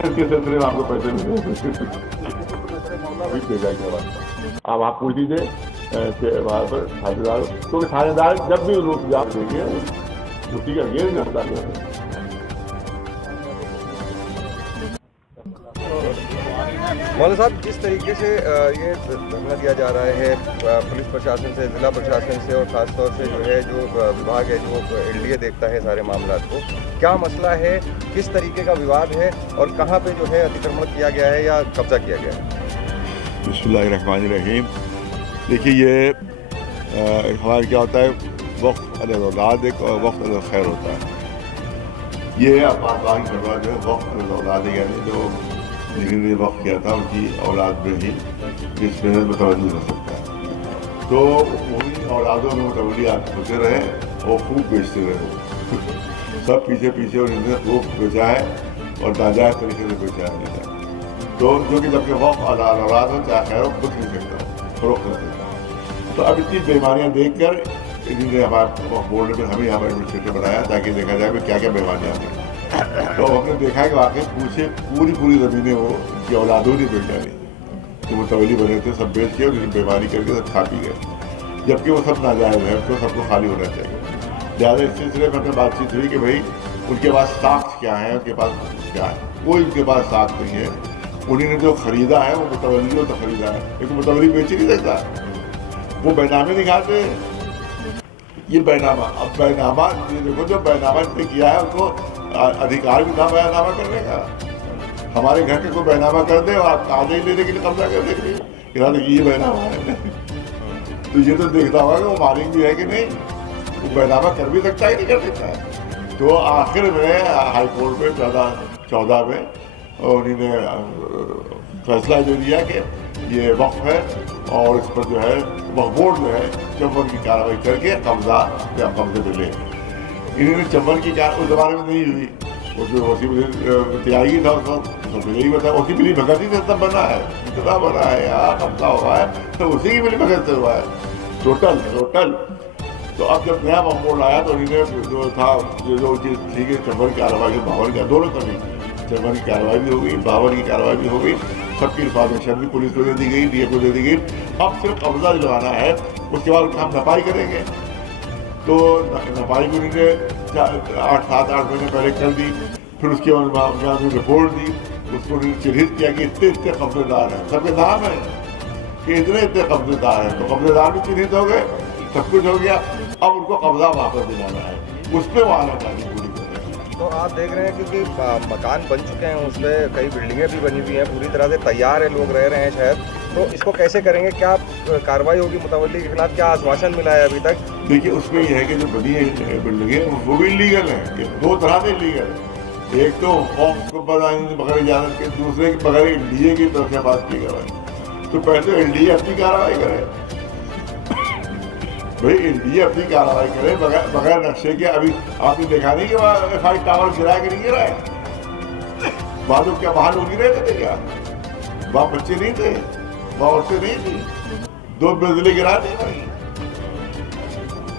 इसके सिलसिले में आपको पैसे मिलेंगे। अब आप पूछ दीजिए वहाँ पर थानेदार, क्योंकि थानेदार जब भी लोग जाप देंगे उसी का गेम करता है। मौलाना साहब, जिस तरीके से ये धरना दिया जा रहा है पुलिस प्रशासन से, जिला प्रशासन से और ख़ासतौर से जो है जो विभाग है जो एलडीए देखता है सारे मामला को, क्या मसला है, किस तरीके का विवाद है और कहाँ पे जो है अतिक्रमण किया गया है या कब्जा किया गया है? बिस्मिल्लाहिर्रहमानिर्रहीम। देखिए ये हमारे क्या होता है, वक्त अल-औलाद एक और वक्त अल-खैर होता है। ये आपातकालीन करवा जो है वक्त अल-औलाद यानी जो जिन्होंने वक्त किया था उनकी औलाद में ही इस मेहनत में तवज्जो हो सकता है। तो उन्हीं औलादों में मुतवल्ली आप खुदे रहे और खूब बेचते रहे। सब पीछे पीछे उन्होंने खूब बेचा है और नाजायज़ तरीके से बेचा है। तो जो कि जबकि वक्त औलाद हो चाहे खैर हो खुद नहीं सकता, फरोख्त कर सकता। तो अब इतनी बेमारियाँ देख कर इन्होंने हमारे बोर्ड में हमें यहाँ पर एडमिनिस्ट्रेटर बनाया ताकि देखा जाए कि क्या क्या बेमारियाँ हैं। तो हमने देखा है कि वाकई पूरी ज़मीनें वो की औलादों ने बेच डाली, जो मुतवल्ली बने थे सब बेच के उन्हें बीमारी करके सब खा पी गए, जबकि वो सब नाजायज़ है, उसको सबको खाली होना चाहिए। लिहाजा इस सिलसिले में हमने बातचीत हुई कि भाई उनके पास साख्त क्या है, उनके पास क्या है, कोई उनके पास साख्त नहीं है। उन्होंने जो खरीदा है वो मुतवल्लियों तो खरीदा है, लेकिन मुतवल्ली बेच ही नहीं सकता। वो बैनामे दिखाते हैं, ये बैनामा, अब बैनामा देखो जो बैनामा इसने किया है उसको अधिकार भी था बैनामा करने का। हमारे घर के कोई बैनामा कर दे और आप कागज लेने के लिए कब्जा कर देंगे, ये बैनामा है। तो ये तो देखता होगा कि वो मालिक भी है कि नहीं, वो बैनामा कर भी सकता है कि नहीं कर सकता है। तो आखिर में हाईकोर्ट में 14 में उन्होंने फैसला जो दिया कि ये वक्फ है और इस पर जो है वक्फ बोर्ड जो है चंबन की कार्रवाई करके कब्जे पे ले। इन्होंने चंबन की कार्रवाई उस जमाने में नहीं हुई, वो जो वसीम त्यागी था उसको यही बता, उसी मिली भगत ही से सब बना है, इतना बना है यहाँ कब्जा हुआ है तो उसी की मिली भगत से हुआ है टोटल। तो अब जब नया वक्फ बोर्ड आया तो इन्होंने जो था जो चीज़ ठीक है चंबन की कार्रवाई के 52 का दोनों कभी चंबन की कार्रवाई भी हो गई, 52 की कार्रवाई भी हो गई, सबकी इन्फॉर्मेशन भी पुलिस को दे दी गई, डीए को दे दी गई। अब सिर्फ कब्जा दिलवाना है, उसके बाद हम नपाई करेंगे। तो नपाई को उन्होंने 7-8 महीने पहले कर दी, फिर उसके बाद रिपोर्ट दी, उसको चिन्हित किया कि इतने कब्जेदार हैं, सबके नाम है कि इतने कब्जेदार हैं। तो कब्जेदार भी चिन्हित हो गए, सब कुछ हो गया, अब उनको कब्जा वापस दिलाना है, उस पर वो आना चाहिए पूरी। तो आप देख रहे हैं क्योंकि मकान बन चुके हैं, उस पर कई बिल्डिंगें भी बनी हुई हैं, पूरी तरह से तैयार है, लोग रह रहे हैं शायद, तो इसको कैसे करेंगे, क्या कार्रवाई होगी मुतवल्ली के खिलाफ, क्या आश्वासन मिला है अभी तक? देखिए उसमें यह है कि जो बनी है बिल्डिंगें वो भी इलीगल है, दो तरह से इलीगल है। एक तो बगैर इजाजत के, दूसरे के बगैर एलडीए की तरफ से बात की गई। तो पहले एलडीए अपनी कार्रवाई करे, भाई एलडीए अपनी कार्रवाई करे बगैर नक्शे के। अभी आपने देखा नहीं कि वहाँ FI टावर गिराया कि नहीं गिरा है, वहाँ लोग क्या वहाँ लोग गिरे थे क्या, वहाँ बच्चे नहीं थे, वहाँ औरतें नहीं थी, 2 बिजली गिरा दी भाई।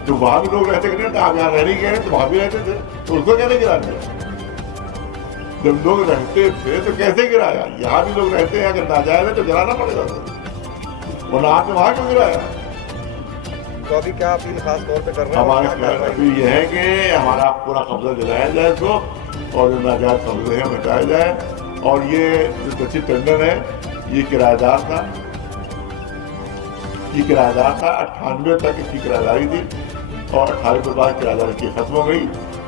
तो वहाँ भी लोग रहते नहीं, आप यहाँ रह नहीं गए तो वहाँ भी रहते थे, तो उसको कैसे गिरा दिया? जब लोग रहते थे तो कैसे गिराया? यहाँ भी लोग रहते हैं, अगर नाजायज है तो गिराना पड़ेगा, वरना आपने वहाँ क्यों गिराया? तो अभी क्या अपील खास तौर पे कर रहे हैं? हमारी अपील ये है कि हमारा पूरा कब्जा दिलाया जाए इसको और जो नाजायज कब्जे हैं हटाया जाए। और ये जो सचिन टंडन है ये किराएदार था, 98 तक इसकी किराएदारी थी और 18 के बाद किराएदारी की खत्म हो गई।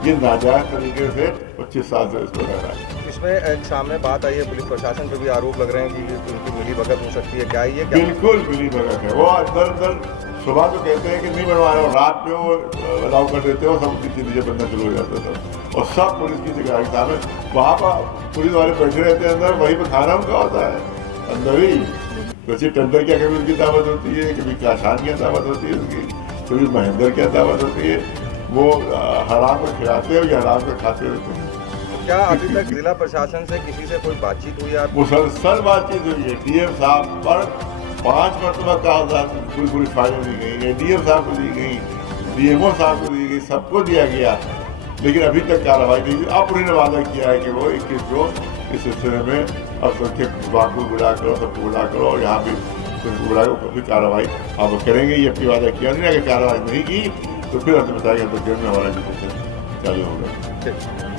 ये नाजायज तरीके से 25 साल से इसको रह रहा है। इसमें एक सामने बात आई है, पुलिस प्रशासन पे भी आरोप लग रहे हैं कि उनकी मिली भगत हो सकती है, क्या ये? बिल्कुल मिली भगत है, वो अंदर सुबह तो कहते हैं कि नहीं बनवा रहे, रात में वो अलाउ कर देते हो, सब चीज़ें बनना शुरू हो जाता था और सब पुलिस की निगरानी सामने वहाँ पर पुलिस वाले बैठे रहते हैं अंदर, वहीं पर खाना उनका होता है अंदर ही। वैसे टंडन क्या कभी उनकी दावत होती है, कभी काशान की दावत होती है उनकी, कभी महेंद्र की दावत होती है, वो हराम को खिलाते हैं या हराम को खाते रहते हैं। क्या अभी तक जिला प्रशासन से किसी से कोई बातचीत हुई है? मुसलसल बातचीत हुई है, डीएम साहब पर 5 मरतबा कागजात पूरी फाइल दी गई है, डीएम साहब को दी गई, डीएमओ साहब को दी गई, सबको दिया गया, लेकिन अभी तक कार्रवाई नहीं हुई। अब उन्होंने वादा किया है कि वो 21 को इस सिलसिले में अल्पसंख्यक विभाग को बुला करो, सबको बुला करो और यहाँ भी बुला कभी कार्रवाई आप करेंगे। ये अपनी वादा किया नहीं, अगर कार्रवाई नहीं की तो फिर हमने बताया कि अंदर में हमारा डिस्कशन चालू होगा।